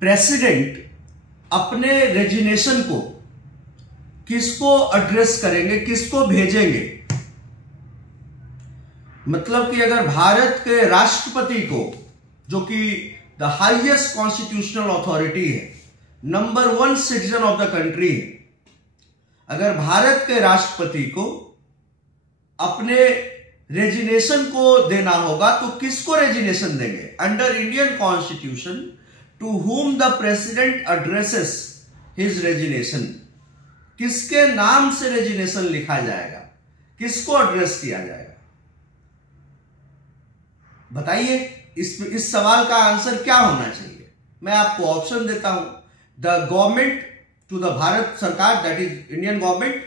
President अपने resignation को किसको एड्रेस करेंगे, किसको भेजेंगे। मतलब कि अगर भारत के राष्ट्रपति को, जो कि द हाईएस्ट कॉन्स्टिट्यूशनल अथॉरिटी है, number 1 citizen of the country है, अगर भारत के राष्ट्रपति को अपने रेजिग्नेशन को देना होगा तो किसको रेजिग्नेशन देंगे? Under Indian constitution, to whom the president addresses his resignation, किसके नाम से रेजिग्नेशन लिखा जाएगा, किसको एड्रेस किया जाएगा? बताइए, इस सवाल का आंसर क्या होना चाहिए? मैं आपको ऑप्शन देता हूं। The government, to the Bharat Sarkar, that is Indian government.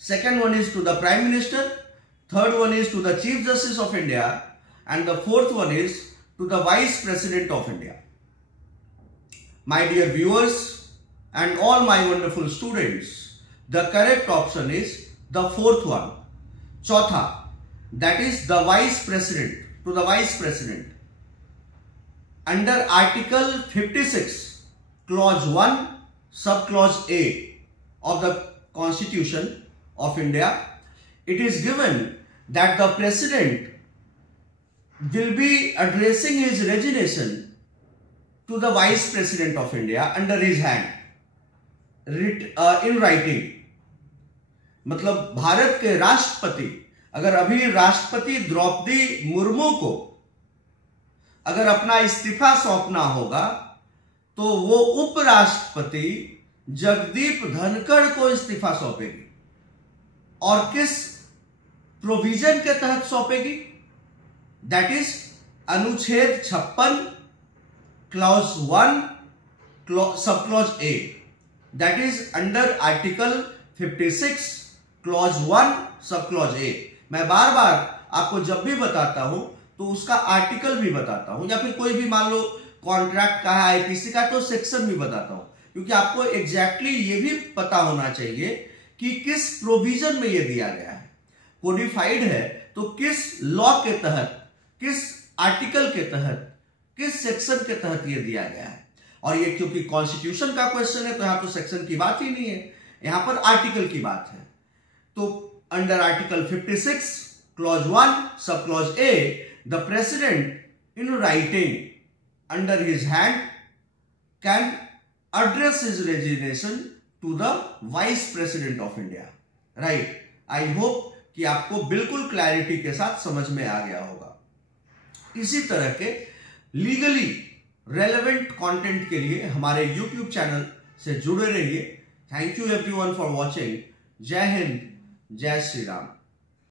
Second one is to the prime minister. Third one is to the chief justice of India. And the fourth one is to the vice president of India. My dear viewers and all my wonderful students, the correct option is the fourth one, चौथा, that is the vice president, to the vice president. Under Article 56, Clause 1, Subclause A of the Constitution of India, it is given that the president will be addressing his resignation to the Vice President of India under his hand, in writing. मतलब भारत के राष्ट्रपति, अगर अभी राष्ट्रपति द्रौपदी मुर्मू को अगर अपना इस्तीफा सौंपना होगा तो वो उपराष्ट्रपति जगदीप धनखड़ को इस्तीफा सौंपेगी। और किस प्रोविजन के तहत सौंपेगी? दैट इज अनुच्छेद 56 Clause 1, Subclause A, that is under Article 56, Clause 1, Subclause A. मैं बार बार आपको जब भी बताता हूं तो उसका आर्टिकल भी बताता हूं, या फिर कोई भी मान लो कॉन्ट्रैक्ट का है, आईपीसी का, तो सेक्शन भी बताता हूं, क्योंकि आपको एग्जैक्टली ये भी पता होना चाहिए कि किस प्रोविजन में ये दिया गया है। कोडिफाइड है तो किस लॉ के तहत, किस आर्टिकल के तहत, किस सेक्शन के तहत यह दिया गया है। और ये क्योंकि कॉन्स्टिट्यूशन का क्वेश्चन है तो यहां तो सेक्शन की बात ही नहीं है, यहां पर आर्टिकल की बात है। तो under article 56 clause 1 sub clause A, the president in writing under his hand can address his resignation to the vice president of India. Right, I hope कि आपको बिल्कुल क्लैरिटी के साथ समझ में आ गया होगा। इसी तरह के लीगली रेलेवेंट कंटेंट के लिए हमारे YouTube चैनल से जुड़े रहिए। Thank you everyone for watching. जय हिंद, जय श्री राम।